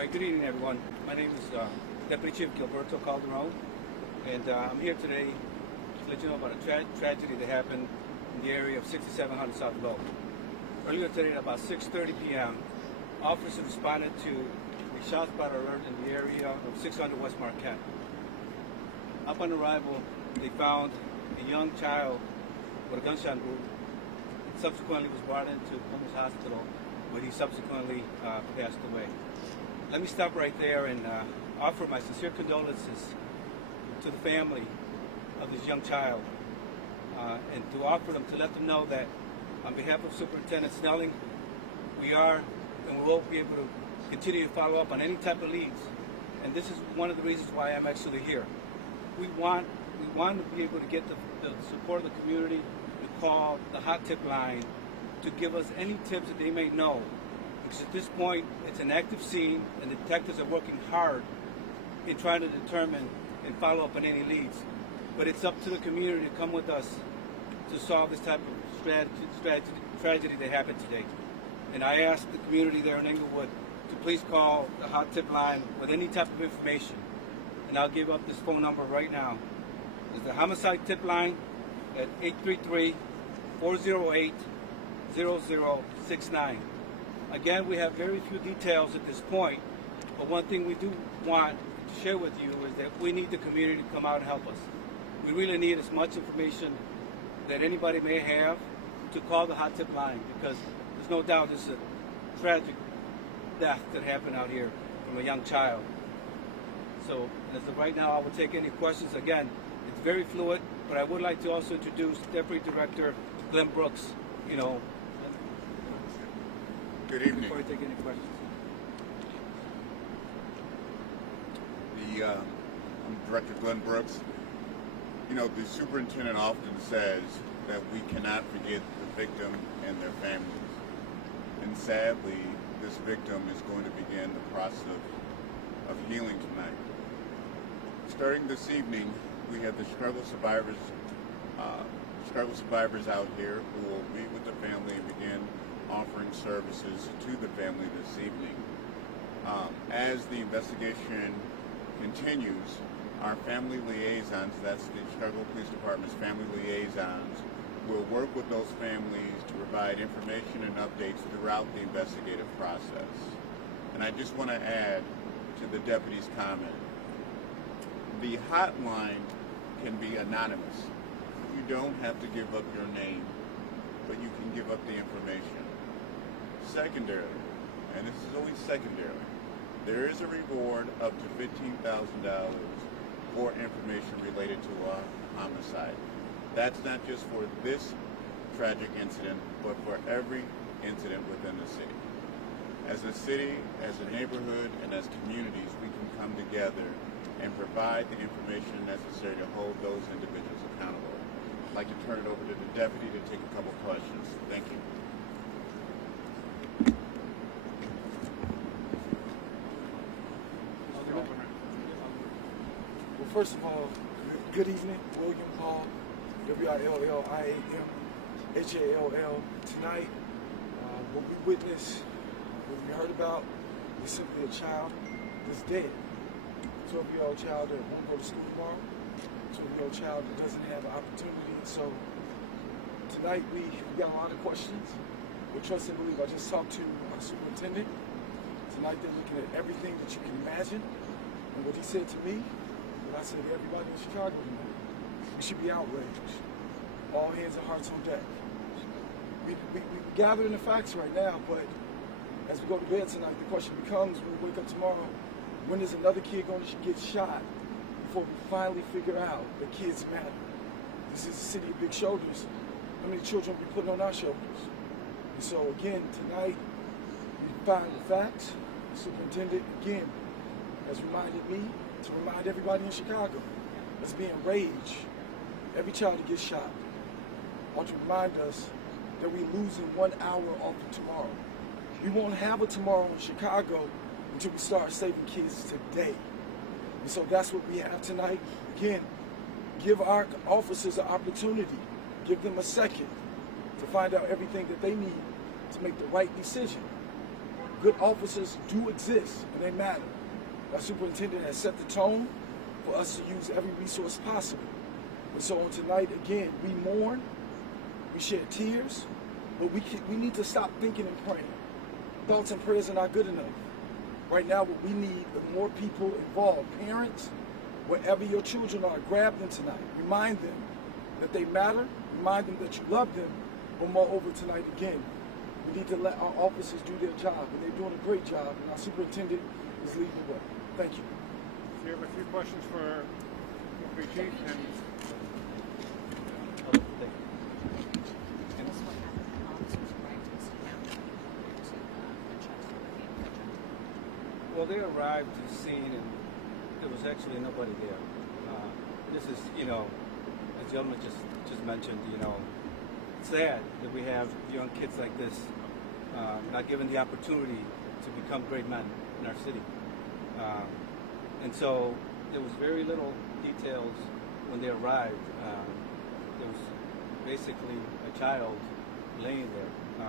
right, good evening, everyone. My name is Deputy Chief Gilberto Calderon, and I'm here today to let you know about a tragedy that happened in the area of 6700 South Low. Earlier today at about 6:30 p.m., officers responded to a shot spot alert in the area of 600 West Marquette. Upon arrival, they found a young child with a gunshot wound. Subsequently was brought into Homeless Hospital, where he subsequently passed away. Let me stop right there and offer my sincere condolences to the family of this young child, and to offer them, to let them know that on behalf of Superintendent Snelling, we are and we will be able to continue to follow up on any type of leads. And this is one of the reasons why I'm actually here. We want to be able to get the support of the community to call the hot tip line to give us any tips that they may know. Because at this point, it's an active scene, and the detectives are working hard in trying to determine and follow up on any leads. But it's up to the community to come with us to solve this type of tragedy that happened today. And I ask the community there in Englewood to please call the hot tip line with any type of information. And I'll give up this phone number right now. It's the homicide tip line at 833-408-0069. Again, we have very few details at this point, but one thing we do want to share with you is that we need the community to come out and help us. We really need as much information that anybody may have to call the hot tip line, because there's no doubt this is a tragic death that happened out here from a young child. So as of right now, I will take any questions. Again, it's very fluid, but I would like to also introduce Deputy Director Glenn Brooks. Good evening. Before we take any questions. I'm Director Glenn Brooks. The superintendent often says that we cannot forget the victim and their families. And sadly, this victim is going to begin the process of healing tonight. Starting this evening, we have the struggle survivors out here who will meet with the family and begin offering services to the family this evening. As the investigation continues, our family liaisons, that's the Chicago Police Department's family liaisons, will work with those families to provide information and updates throughout the investigative process. And I just want to add to the deputy's comment. The hotline can be anonymous. You don't have to give up your name, but you can give up the information. Secondarily, and this is always secondary, there is a reward up to $15,000 for information related to a homicide. That's not just for this tragic incident, but for every incident within the city. As a city, as a neighborhood, and as communities, we can come together and provide the information necessary to hold those individuals accountable. I'd like to turn it over to the deputy to take a couple questions. Thank you. Well, first of all, good evening. William Paul, WILLIAMHALL. Tonight, what we witnessed, what we heard about, is simply a child that's dead. 12-year-old child that won't go to school tomorrow. 12-year-old child that doesn't have an opportunity. So tonight we got a lot of questions. We trust and believe. I just talked to our superintendent. Tonight they're looking at everything that you can imagine. And what he said to me, what I said to everybody in Chicago tonight, we should be outraged. All hands and hearts on deck. We gathering the facts right now, but as we go to bed tonight, the question becomes, when we wake up tomorrow, when is another kid going to get shot before we finally figure out that kids matter? This is a city of big shoulders. How many children we putting on our shoulders? And so again, tonight, we find the facts. The superintendent, again, has reminded me to remind everybody in Chicago, let's be enraged. Every child that gets shot. I want to remind us that we're losing 1 hour off of tomorrow. We won't have a tomorrow in Chicago until we start saving kids today. And so that's what we have tonight. Again, give our officers an opportunity, give them a second to find out everything that they need to make the right decision. good officers do exist, and they matter. Our superintendent has set the tone for us to use every resource possible. And so on tonight, again, we mourn, we shed tears, but we need to stop thinking and praying. Thoughts and prayers are not good enough. Right now, what we need is more people involved. Parents, wherever your children are, grab them tonight. Remind them that they matter. Remind them that you love them. But moreover, tonight again, we need to let our officers do their job, and they're doing a great job, and our superintendent is leading the way. Thank you. We have a few questions for Deputy Chief and Well, they arrived to the scene and there was actually nobody there. This is, you know, as the gentleman just mentioned, you know, it's sad that we have young kids like this not given the opportunity to become great men in our city. And so there was very little details when they arrived. There was basically a child laying there.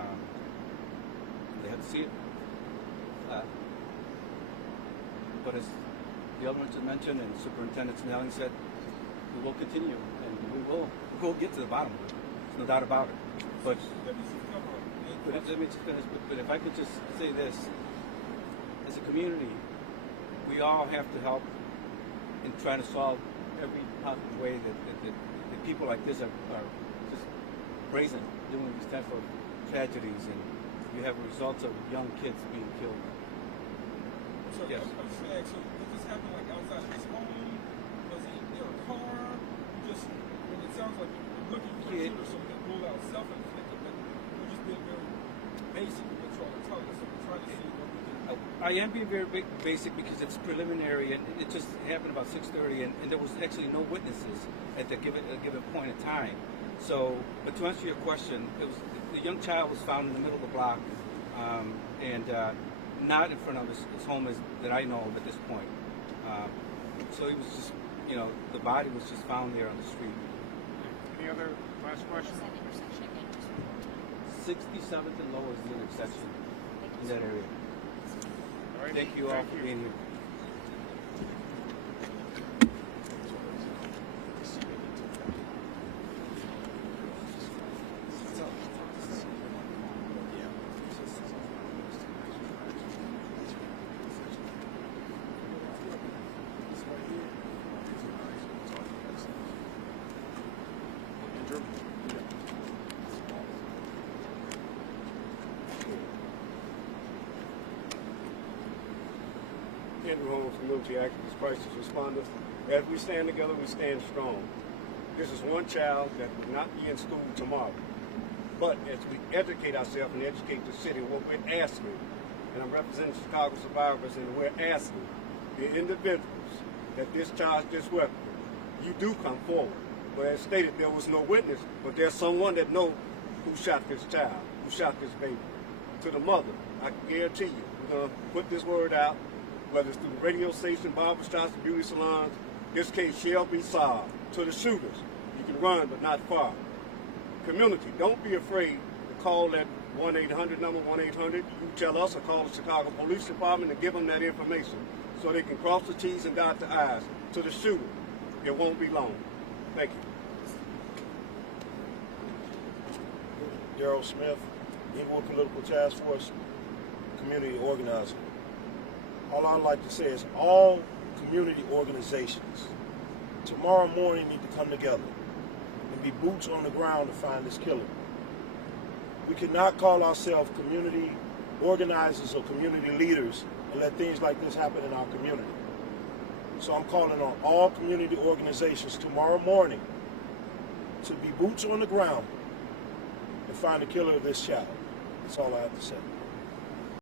They had to see it. But as the Alderman just mentioned and Superintendent Snelling said, we will continue and we'll get to the bottom of it. There's no doubt about it. But let me just finish. But if I could just say this, as a community, we all have to help in trying to solve every possible way that people like this are just brazen, doing these type of tragedies, and you have results of young kids being killed. So yes. I was just gonna ask, so did this happen like outside his home? Was he near a car? It sounds like you're looking for a shooter, so we can rule out self-inflicted, but we're just being very basic with what y'all are telling us, so we're trying to see what we can. I am being very basic because it's preliminary, and it just happened about 6:30, and there was actually no witnesses at a given point in time. So, but to answer your question, the young child was found in the middle of the block, and not in front of his home that I know of at this point. So he was just, you know, the body was just found there on the street. any other last questions? 67th and Lower is the intersection in that area. All right. Thank you all for being here. Henry Holmes, community activist, crisis responder. As we stand together, we stand strong. This is one child that will not be in school tomorrow. But as we educate ourselves and educate the city, what we're asking, and I'm representing Chicago survivors, and we're asking the individuals that discharged this weapon, you do come forward. But as stated, there was no witness, but there's someone that knows who shot this child, who shot this baby. To the mother, I can guarantee you, we're going to put this word out, whether it's through the radio station, barber shops, beauty salons, this case shall be solved. To the shooters, you can run, but not far. Community, don't be afraid to call that 1-800 number, 1-800. You tell us or call the Chicago Police Department and give them that information so they can cross the T's and dot the I's. To the shooter, it won't be long. Thank you. Daryl Smith, Englewood Political Task Force, community organizer. All I'd like to say is all community organizations tomorrow morning need to come together and be boots on the ground to find this killer. We cannot call ourselves community organizers or community leaders and let things like this happen in our community. So I'm calling on all community organizations tomorrow morning to be boots on the ground and find the killer of this child. That's all I have to say.